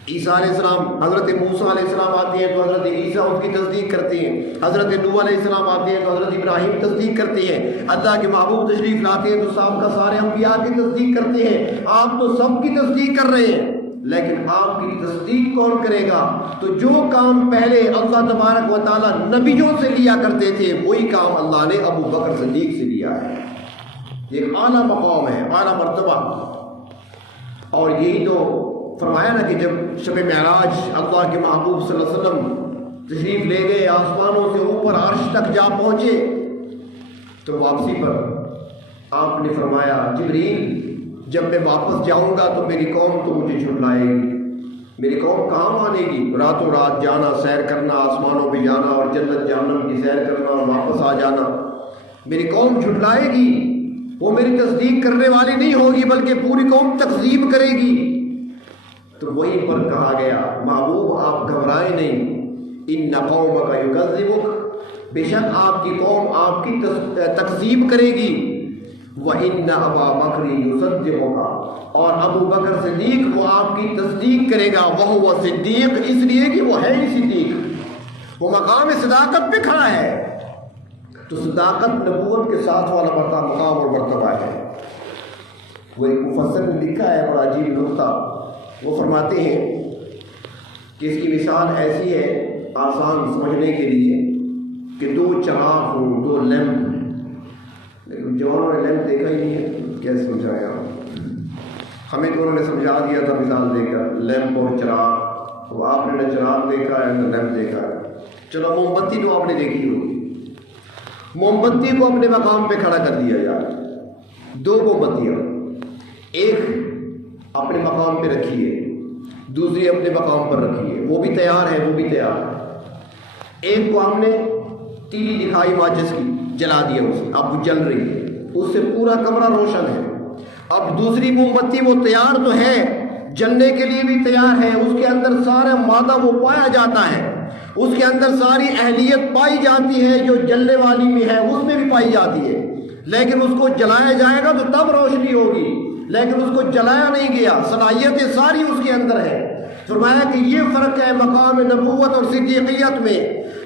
عیسیٰ علیہ السلام، حضرت موسیٰ علیہ السلام آتے ہیں تو حضرت عیسیٰ اس کی تصدیق کرتے ہیں، حضرت نوح علیہ السلام آتے ہیں تو حضرت ابراہیم تصدیق کرتے ہیں، اللہ کے محبوب تشریف لاتے ہیں تو صاحب کا سارے انبیاء کی تصدیق کرتے ہیں۔ آپ تو سب کی تصدیق کر رہے ہیں، لیکن آپ کی تصدیق کون کرے گا؟ تو جو کام پہلے اللہ تبارک و تعالیٰ نبیوں سے لیا کرتے تھے، وہی کام اللہ نے ابو بکر صدیق سے لیا ہے۔ ایک اعلیٰ مقام ہے، اعلیٰ مرتبہ، اور یہی تو فرمایا نا کہ جب شب معراج اللہ کے محبوب صلی اللہ علیہ وسلم تشریف لے گئے، آسمانوں سے اوپر عرش تک جا پہنچے، تو واپسی پر آپ نے فرمایا جبریل جب میں واپس جاؤں گا تو میری قوم تو مجھے جھٹلائے گی، میری قوم کہاں مانے گی؟ راتوں رات جانا، سیر کرنا، آسمانوں پہ جانا اور جنت جہنم کی سیر کرنا اور واپس آ جانا، میری قوم جھٹلائے گی، وہ میری تصدیق کرنے والی نہیں ہوگی بلکہ پوری قوم تکذیب کرے گی۔ تو وہیں پر کہا گیا محبوب آپ گھبرائیں نہیں، ان قومک یکذبک، بے شک آپ کی قوم آپ کی تکذیب کرے گی، وَإِنَّ أَبَا بَكْرٍ يُصَدِّقُكَ، اور ابو بکر صدیق وہ آپ کی تصدیق کرے گا، وَهُوَ صدیق، اس لیے کہ وہ ہے ہی صدیق، وہ مقام صداقت پہ کھڑا ہے۔ تو صداقت نبوت کے ساتھ والا مقام اور مرتبہ ہے۔ وہ ایک مفسر نے لکھا ہے بڑا عجیب نقطہ، وہ فرماتے ہیں کہ اس کی مثال ایسی ہے آسان سمجھنے کے لیے کہ دو چراغ ہوں، دو لیمپ، لیکن جوانوں نے لیمپ دیکھا ہی نہیں ہے، کیسے سمجھایا؟ ہمیں تو انہوں نے سمجھا دیا تھا مثال دے کر، لیمپ اور چراغ، تو آپ نے نہ چراغ دیکھا ہے نہ لیمپ دیکھا ہے۔ چلو موم بتی تو آپ نے دیکھی ہوگی، موم بتی کو اپنے مقام پہ کھڑا کر دیا جائے، دو موم بتیاں، ایک اپنے مقام پہ رکھیے، دوسری اپنے مقام پر رکھیے، وہ بھی تیار ہے، وہ بھی تیار ہے۔ ایک کو ہم نے تیلی دکھائی ماچس کی، جلا دیا اسے، اب وہ جل رہی ہے، اس سے پورا کمرہ روشن ہے۔ اب دوسری موم بتی وہ تیار تو ہے، جلنے کے لیے بھی تیار ہے، اس کے اندر سارا مادہ وہ پایا جاتا ہے، اس کے اندر ساری اہلیت پائی جاتی ہے جو جلنے والی میں ہے، اس میں بھی پائی جاتی ہے، لیکن اس کو جلایا جائے گا تو تب روشنی ہوگی، لیکن اس کو جلایا نہیں گیا، صلاحیتیں ساری اس کے اندر ہے۔ فرمایا کہ یہ فرق ہے مقام نبوت اور صدیقیت میں،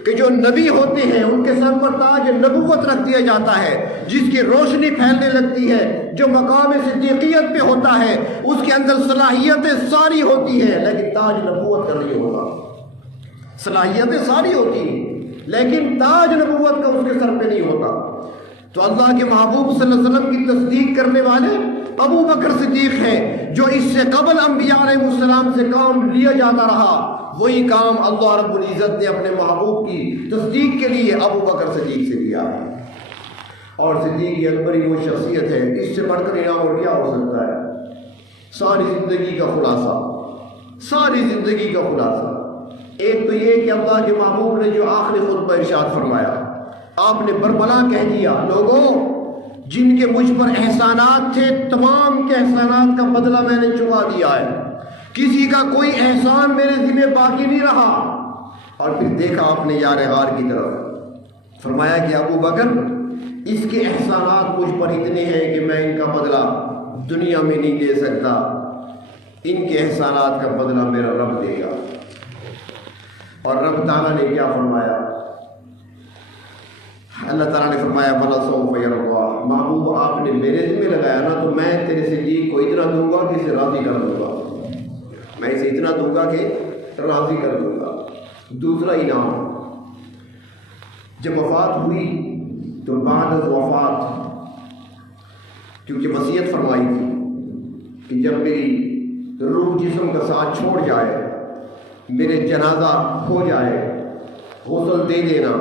کہ جو نبی ہوتے ہیں ان کے سر پر تاج نبوت رکھ دیا جاتا ہے جس کی روشنی پھیلنے لگتی ہے، جو مقام صدیقیت پہ ہوتا ہے اس کے اندر صلاحیتیں ساری ہوتی ہیں لیکن تاج نبوت کا نہیں ہوتا، صلاحیتیں ساری ہوتی ہیں لیکن تاج نبوت کا اس کے سر پہ نہیں ہوتا۔ تو اللہ کے محبوب صلی اللہ علیہ وسلم کی تصدیق کرنے والے ابو بکر صدیق ہیں، جو اس سے قبل انبیاء علیہ السلام سے کام لیا جاتا رہا، وہی کام اللہ رب العزت نے اپنے محبوب کی تصدیق کے لیے ابو بکر صدیق سے لیا۔ اور صدیق اکبر وہ شخصیت ہے، اس سے بڑھ کر انعام اور کیا ہو سکتا ہے؟ ساری زندگی کا خلاصہ، ساری زندگی کا خلاصہ۔ ایک تو یہ کہ اللہ کے محبوب نے جو آخری خطبہ ارشاد فرمایا، آپ نے بربلا کہہ دیا، لوگوں جن کے مجھ پر احسانات تھے تمام کے احسانات کا بدلہ میں نے چکا دیا ہے، کسی کا کوئی احسان میرے ذمہ باقی نہیں رہا۔ اور پھر دیکھا آپ نے یار غار کی طرف، فرمایا کہ ابو بکر اس کے احسانات مجھ پر اتنے ہیں کہ میں ان کا بدلہ دنیا میں نہیں دے سکتا، ان کے احسانات کا بدلہ میرا رب دے گا۔ اور رب تعالیٰ نے کیا فرمایا؟ اللہ تعالیٰ نے فرمایا وَلَسَوْفَ يَرْضَىٰ، محبوب آپ نے میرے ذمہ لگایا نا تو میں تیرے صدیق کو اتنا دوں گا کہ اسے راضی کر دوں گا، میں اسے اتنا دوں گا کہ راضی کر دوں گا۔ دوسرا انعام، جب وفات ہوئی تو بعد از وفات، کیونکہ وصیت فرمائی تھی کہ جب میری روح جسم کا ساتھ چھوڑ جائے، میرے جنازہ ہو جائے، غسل دے دینا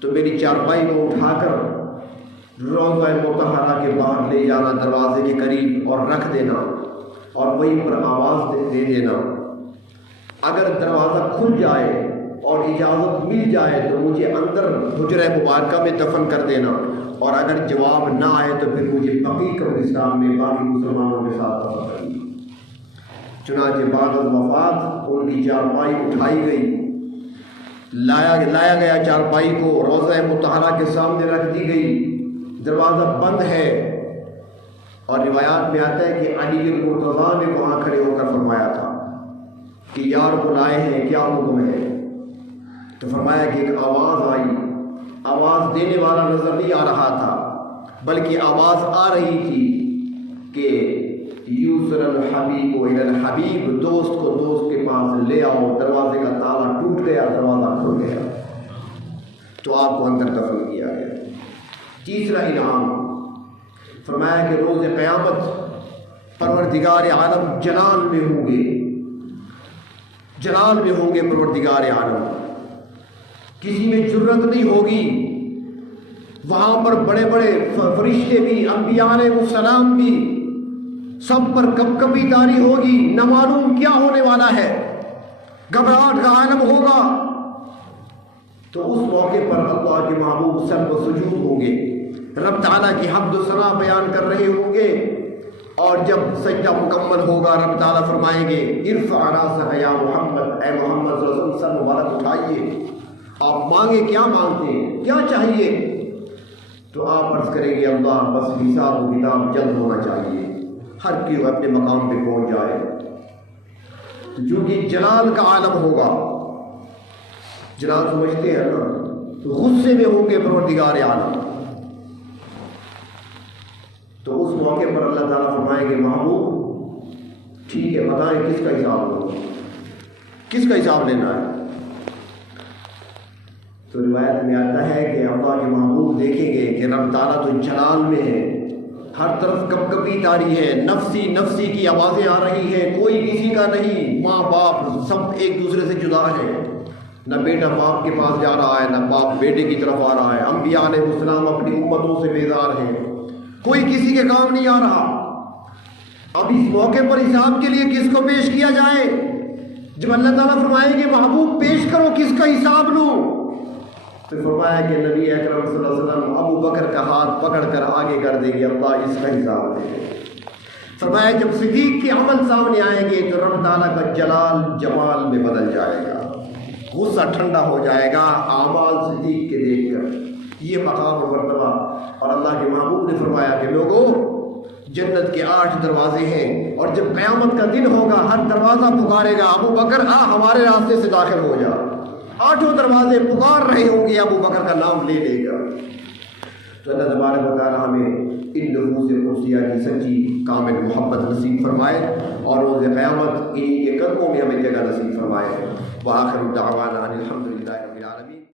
تو میری چارپائی کو اٹھا کر روضہ مطہرہ کے باہر لے جانا دروازے کے قریب اور رکھ دینا اور وہیں پر آواز دے دینا، اگر دروازہ کھل جائے اور اجازت مل جائے تو مجھے اندر حجرہ مبارکہ میں دفن کر دینا، اور اگر جواب نہ آئے تو پھر مجھے بقیع قبرستان میں باقی مسلمانوں کے ساتھ دفن کرنا۔ چنانچہ بعد از وفات ان کی چارپائی اٹھائی گئی، لایا گیا چارپائی کو روضہ مطہرہ کے سامنے رکھ دی گئی، دروازہ بند ہے، اور روایات میں آتا ہے کہ علی المرتضیٰ نے وہاں کھڑے ہو کر فرمایا تھا کہ یار بلائے ہیں، کیا حکم ہے؟ تو فرمایا کہ ایک آواز آئی، آواز دینے والا نظر نہیں آ رہا تھا بلکہ آواز آ رہی تھی کہ یوسر الحبیب الی الحبیب، دوست کو دوست کے پاس لے آؤ، دروازے کا تالا ٹوٹ گیا، دروازہ کھل گیا، تو آپ کو اندر دفن کیا گیا۔ تیسرا انعام فرمایا کہ روز قیامت پروردگار عالم جلال میں ہوں گے، جلال میں ہوں گے پروردگار عالم، کسی میں جرت نہیں ہوگی، وہاں پر بڑے بڑے فرشتے بھی، انبیاء علیہ السلام بھی، سب پر کپکپی طاری ہوگی، نہ معلوم کیا ہونے والا ہے، گھبراہٹ کا عالم ہوگا۔ تو اس موقع پر اللہ کے محبوب سر و سجود ہوں گے، رب تعالیٰ کی حمد و ثنا بیان کر رہے ہوں گے، اور جب سجدہ مکمل ہوگا رب تعالیٰ فرمائیں گے ارفع راسک یا محمد، اے محمد صلی اللہ علیہ وسلم سر مبارک اٹھائیے، آپ مانگے کیا مانگتے ہیں، کیا چاہیے؟ تو آپ عرض کریں گے اللہ بس حساب و کتاب جلد ہونا چاہیے، ہر کوئی اپنے مقام پہ پہنچ جائے، جو کہ جلال کا عالم ہوگا۔ جلال سمجھتے ہیں نا، تو غصے میں ہوں گے پروردگار عالم۔ تو اس موقع پر اللہ تعالیٰ فرمائیں گے محبوب ٹھیک ہے بتائیں کس کا حساب ہوگا، کس کا حساب لینا ہے؟ تو روایت میں آتا ہے کہ اللہ کے محبوب دیکھیں گے کہ رب تعالیٰ تو جلال میں ہے، ہر طرف کپکپی طاری ہے، نفسی نفسی کی آوازیں آ رہی ہیں، کوئی کسی کا نہیں، ماں باپ سب ایک دوسرے سے جدا ہے، نہ بیٹا باپ کے پاس جا رہا ہے، نہ باپ بیٹے کی طرف آ رہا ہے، انبیاء علیہ السلام اپنی امتوں سے بیزار ہیں، کوئی کسی کے کام نہیں آ رہا۔ اب اس موقع پر حساب کے لیے کس کو پیش کیا جائے؟ جب اللہ تعالیٰ فرمائیں گے محبوب پیش کرو کس کا حساب لوں، تو فرمایا کہ نبی اکرم صلی اللہ علیہ وسلم ابو بکر کا ہاتھ پکڑ کر آگے کر دیں گے اللہ اس کا حساب دے۔ فرمایا جب صدیق کے عمل سامنے آئیں گے تو رب تعالیٰ کا جلال جمال میں بدل جائے گا، غصہ ٹھنڈا ہو جائے گا اعمال صدیق کے دیکھ کر، یہ مقام و مرتبہ۔ اور اللہ کے محبوب نے فرمایا کہ لوگوں جنت کے 8 دروازے ہیں، اور جب قیامت کا دن ہوگا ہر دروازہ پکارے گا ابو بکر آ ہمارے راستے سے داخل ہو جا، 8 دروازے پکار رہے ہوں گے، ابو بکر کا نام لے لے گا۔ تو اللہ تبارک و تعالیٰ ہمیں ان نفوس قدسیہ کی سچی کامل محبت نصیب فرمائے، اور روز قیامت انہی کے قدموں میں ہمیں جگہ نصیب فرمائے۔ وآخر دعوانا ان الحمد للہ۔